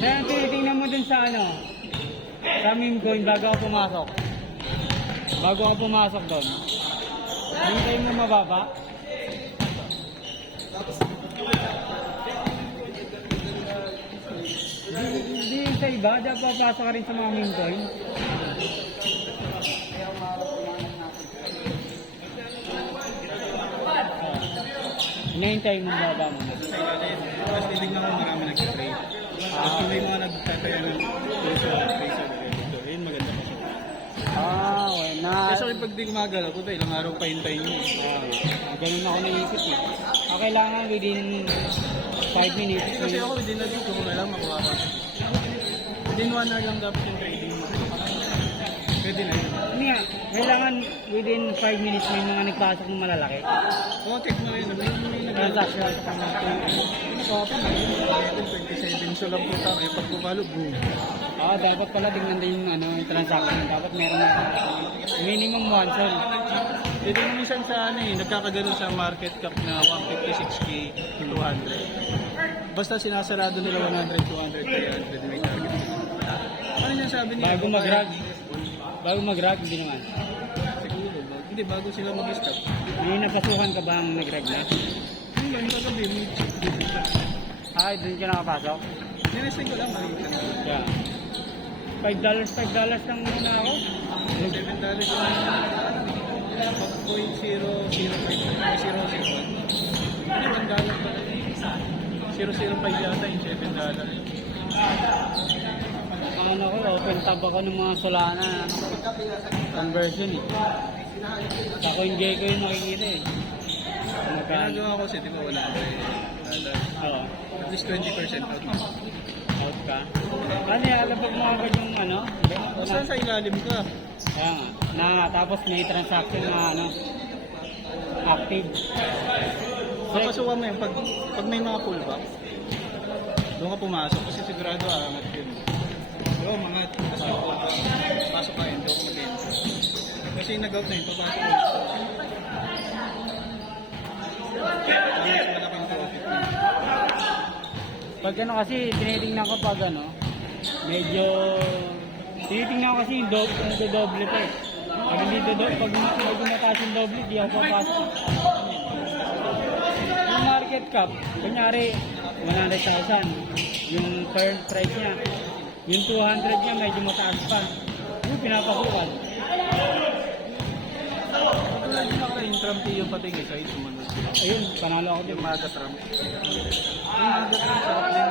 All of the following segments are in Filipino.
Kaya tinitingnan mo dun sa ano, sa meme coin bago ako pumasok. Bago ako pumasok doon. Hintayin mo mababa. Hindi sa iba, dapat papasok ka rin sa mga meme coin. Hinahintayin mo mababa mo. Tapos titignan ko marami nag-trade. Tapos kung may mga nagtataya ng social dito, yun maganda pa siya. Okay na. Kasi pag di gumagalaw, puta, ilang araw pa hintayin mo. Ganun ako naisip eh. Kailangan within 5 minutes. Kasi ako, hindi na dito ko na lang makuha ko. Within 1 hour lang dapat yung trading mo. Pwede na yun. Hindi nga, kailangan within 5 minutes may mga nagpasok ng malalaki. Oo, check mo rin. May Transaction sa kanya. nag-open na yun. 27 so lang po tayo. Pag bumalo, boom. Dapat pala tingnan din yung, yung transaction. Dapat meron na minimum 1 sol. Dito mo minsan sa nagkakagano sa market cap na 156k, 200. Basta sinasarado nila 100, 200, 300 may target. Ano yung sabi nila? Bago mag-rag, hindi naman. Siguro. Hindi, bago sila mag-stop. May napasukan ka bang nag-rag na? Yung lang, kagabi, may check dito. Doon ka nakapasok? Niresting ko lang, maliit lang. Yeah. $5 lang muna ako. $7 lang. 0.005. $1 pa rin. 0.05 yata yung $7. Ako, open tab ako ng mga Solana conversion eh. Sa CoinGecko yung nakikita eh. Pinagawa ko kasi, di ba wala $100. Oo. At least 20% out. Out ka? Ano yung alabag mo agad yung Saan sa ilalim ka? Kaya nga. Tapos may transaction na active. Papasukan mo yun pag may mga pullback. Doon ka pumasok kasi sigurado aangat yun. Oo, mga tapos yung pullback. Pasok ka yun, doon ka mag-enter. Kasi yung nag-out na yun, papasok mo. Mas malaking profit mo. Pag kasi, tinitingnan ko pag medyo, tinitingnan ko kasi yung doble pa eh. Pag hindi pag mataas yung doble, di ako papasok. Yung market cap, kunyari, 100,000. Yung current price niya. Yung 200 niya, medyo mataas pa. Yung pinapasukan. Yung Trump yung pati yung side mo. Ayun, panalo ako din. Yung MAGA Trump. Yung MAGA Trump, sarap din.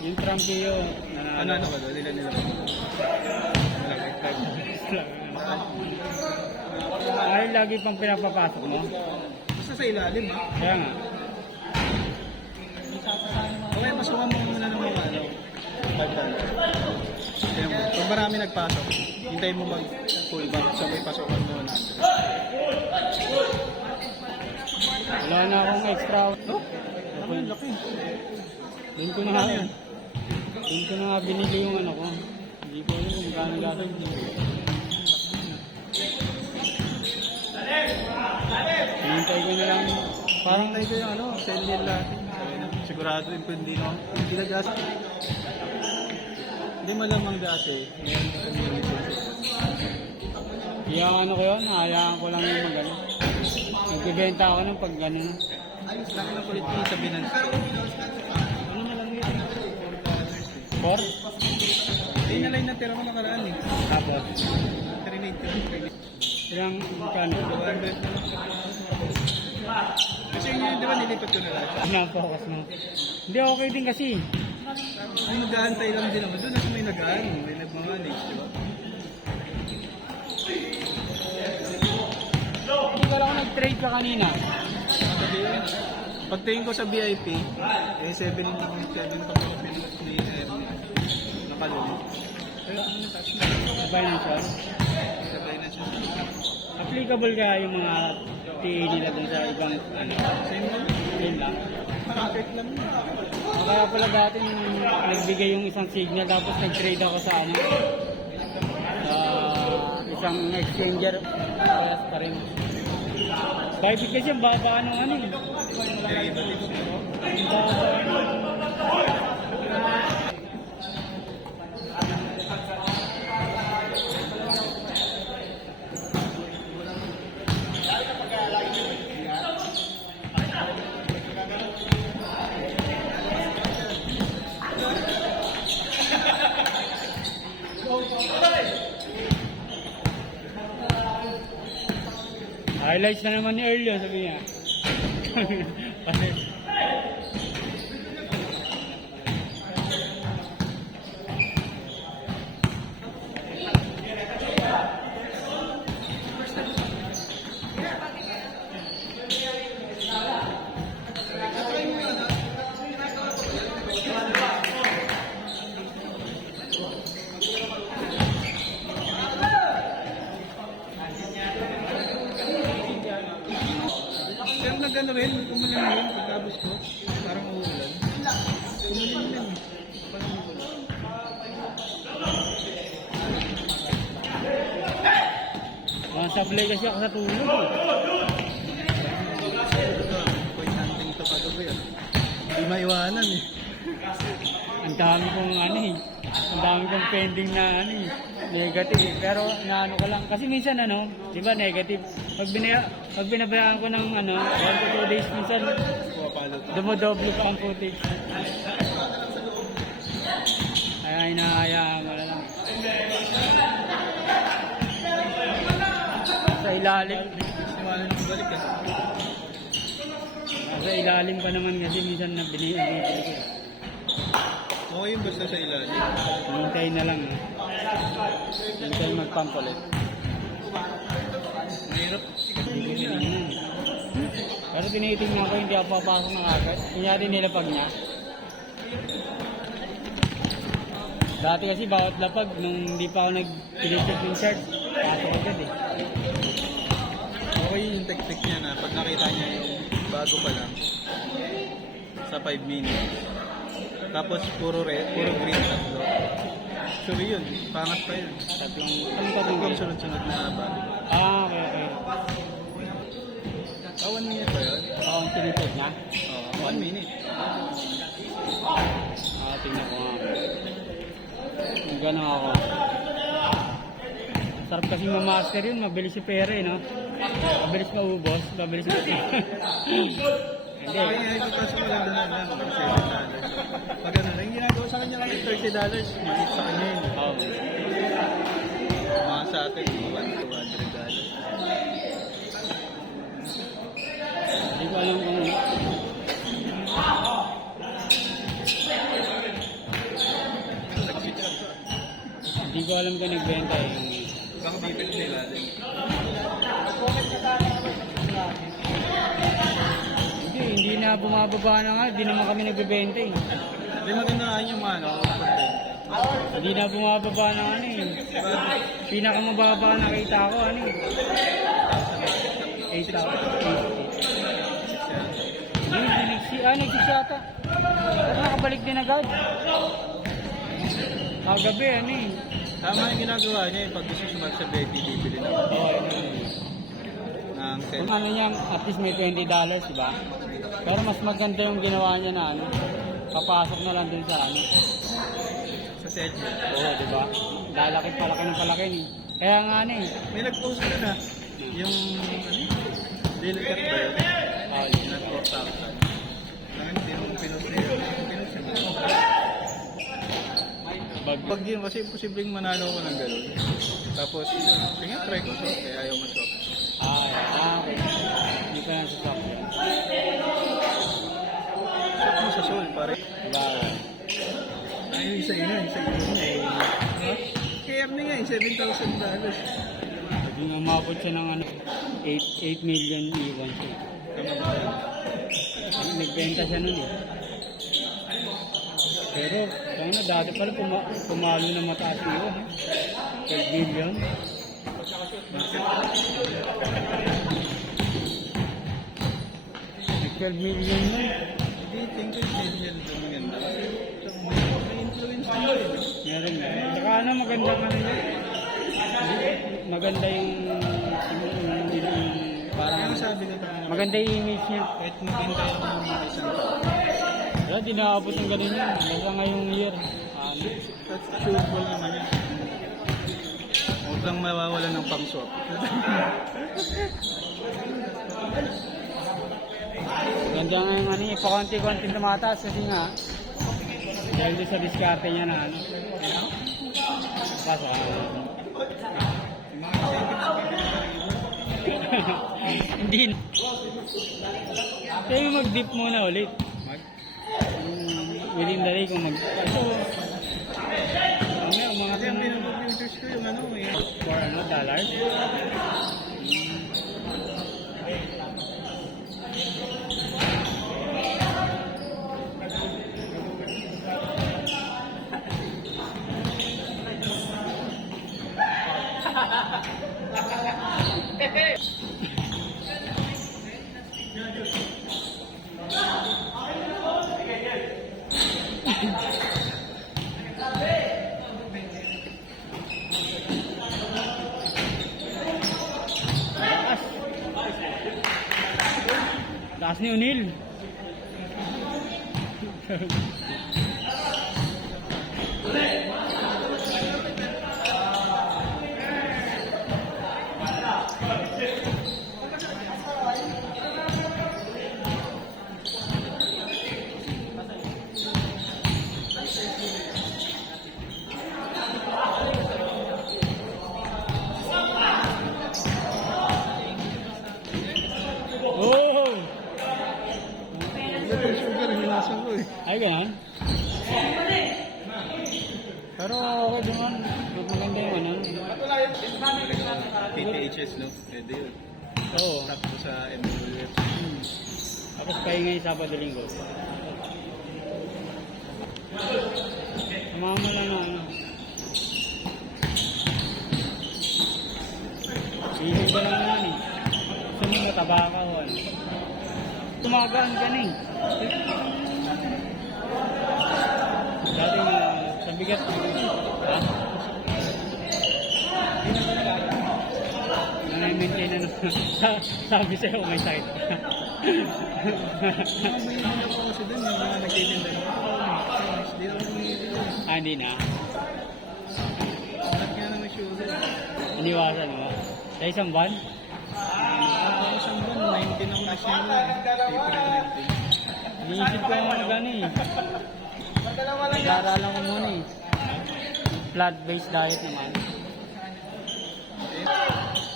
Yung Trump yung Ano ba doon? Nila. Ay, lagi pang pinapapasok mo. Basta sa ilalim, ha? Kaya nga. Okay, masukan mo muna ng mga $5. Kaya mo, pag marami nagpasok, hintayin mo mag-pull back so may pasokan mo 100. Wala na akong extra. Ano yun, laki. Doon ko na nga yun. Doon ko na nga binili yung ko. Hindi ko alam kung magkano gastos. Hintay ko na lang. Parang tayo ko yung sell deal natin. Sigurado yung hindi na gastos. Hindi malamang dati. Iyang ko yun, hayaan ko lang yung magano. Nagbibenta ako ng pag gano'n. Ayos lang ng kulit yung sa Binance. Ano na lang yun? $4. 4? Hindi na lang natira ko nakaraan eh. Tapos? Trinate. Ilang magkano? 200 na lang. Kasi yun Ilipat ko na lang. Pina-focus mo. Hindi, okay din kasi. Ay, nag-aantay lang din naman. Doon ako may nag-aan. May nagmamanage, di ba? Hindi ko lang nag-trade ka kanina. Sabi yun. Pagtingin ko sa VIP, eh 7 pa mga pinunos ni Ernie. Nakalong. Pero ano touch na? Sa financial. Sabay na siya. Applicable kaya yung mga TA nila dun sa ibang ano. Same lang. Yun lang. Market lang yun. Kaya pala dati nung nagbigay yung isang signal tapos nag-trade ako sa ano. Sa isang exchanger. Parehas pa rin. Bybit kasi ang baba ng ano eh. Derivatives. Ang baba. Highlights na naman ni Earl yun, sabi niya. Kasi, Pero nag-ano rin, umulan rin pagkabos ko. Parang uulan. Umulan din. mga supply kasi ako sa tulog. Point hunting to kagabi ah. Hindi maiwanan eh. Ang dami kong ano eh. Ang dami kong pending na ano eh. Negative eh. Pero naano ko lang. Kasi minsan ano, di ba negative. Pag binabayaan ko ng ano, 1 to 2 days minsan, Pumapalo to. dumodoble pa ang footage. Kaya hinahayaan mo na lang. Sa ilalim. Simalan ng balik eh. Sa ilalim pa naman kasi minsan na binibili ko. Okay yung basta sa ilalim. Hintayin na lang. Hintayin mag-pump ulit. Mahirap. Hindi ko tinignan. Pero tinitingnan ko hindi ako papasok ng agad. Kunyari nilapag niya. Dati kasi bawat lapag nung hindi pa ako nag-check yung charge, pasok agad eh. Okay yung tek-tek niya na pag nakita niya yung bago pa lang sa 5 minutes. Tapos puro green tatlo. So yun, pangat pa yun. Tatlong Tatlong sunod-sunod na balik. Ah, okay. 1 minute ba yun? Oo, ang tinitig niya. Oo, 1 minute. Tingnan ko nga. Kung gano'n ako. Sarap kasi ma-master yun, mabilis yung pera eh, no? Mabilis maubos, mabilis Hindi. Ay, kasi wala na lang. $7. Pag ano, yung ginagawa sa kanya lang $30, maliit sa kanya yun. Oo. Mga sa atin, $200. Hindi ko alam kung hindi ko alam kung nagbenta eh. Baka bibili nila din. Hindi na bumababa na nga, hindi naman kami nagbebenta eh. Hindi maganda nga yung mga ano, Hindi na bumababa na ano eh. Pinakamababa nakita ko ano eh. 8,000. Hindi, nagsis yata. Pero nakabalik din agad. Kagabi ano eh. Tama yung ginagawa niya yung pag gusto sumag sa baby, bibili na Oo, ng kung 10. ano niya, at least may $20, diba? Pero mas maganda yung ginawa niya na ano. Papasok na lang din sa ano. Sa set niya. Oo, diba? Lalaki palaki ng palaki eh. Kaya nga ano eh. May nag-post na na. Yung daily cut ba yun? Nag-post out. Ang pinost niya yun. Pinost niya. Pag yun, kasi posibleng manalo ko ng gano'n. Tapos, tingnan, try ko so, kaya ayaw mag-shop. Okay. Hindi pa lang sa stock yan. $7,000. Pwede nga umabot siya ng ano, 8 million iwan siya. Tama ba yun? Nagbenta siya nun eh. Pero, kaya dati pala pumalo na mataas iwan. 12 million. Nag 12 million nun. Hindi, think ko yung million doon yan. Kasi may influence din yun. Meron nga. Saka ano, magandang ano yun. Maganda yung parang Kaya sabi ko pa, maganda yung image niya. kahit maghintay ako ng mga isang taon. Wala, di nakabot ng ganun yun. Basta ngayong year. Ano? At sureball naman yan. Huwag lang mawawala ng pang-swap. Ganda nga yung ano, ipakonti-konti tumataas kasi nga dahil doon sa diskarte niya na ano. Kaso hindi na. Kaya mag-dip muna ulit. Mag? Within the day kung So, mga Kasi ang pinag-futures ko yung ano eh. for ano, dollars. Taas ni Unil. Oh! Ito yung sugar, hinasan ko eh. Ay, ganyan. Pero okay naman. Maganda yung ano. TPHS no? Pwede yun. Oo. Tapos sa MWF. Tapos pahinga yung Sabado Linggo. Samahan mo lang na ano. Isip ka lang naman eh. Gusto mo mataba ka o ano. Tumagaan ka na eh. Dati sa bigat. Ha? Nanay-maintain na sabi sa'yo may sakit ka. May mga po kasi dun, yung mga nagtitinda ng hindi ako humihili. Ah, hindi na. Lahat nga naman sugar. Iniwasan mo. Sa isang buwan? Ako isang buwan, 19 ako nasyendo eh. April 19. Iniisip ko yung gano'n eh. Nag-aaralan ko muna eh. Plant-based diet naman.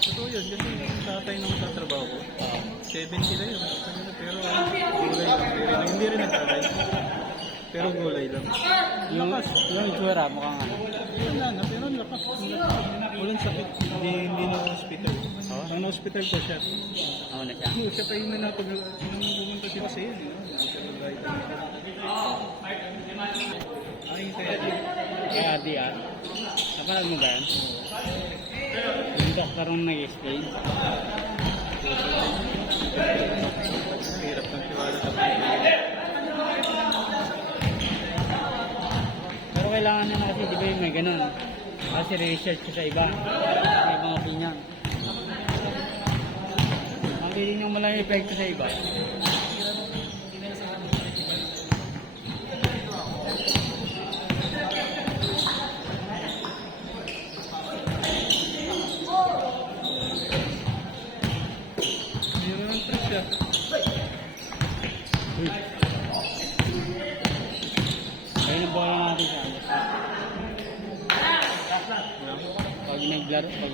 Totoo yun, kasi yung tatay nung tatrabaho ko, 70 na yun. Pero gulay lang. Pero hindi rin nagtatay. Pero gulay lang. Yung itsura, mukhang ano. Wala na, pero ang lakas. Walang sakit. Hindi na hospital. Ang hospital ko siya. Ano na siya? Siya pa yung nanapag nung pumunta siya kasi yun. Ay, kaya Kaya di ah. Napanood mo ba yan? Yung doktor nung nag-explain. hirap ng tiwala sa Pero kailangan na kasi, di ba yung may ganun? Kasi research ko sa iba. May ibang opinion. Ang feeling nyo malang epekto sa iba. Meron ng press siya. Uy. Ayun ang bola natin sa ano. Pag naglaro, pag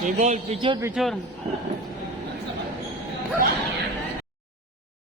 Hey, Gold, picture, picture.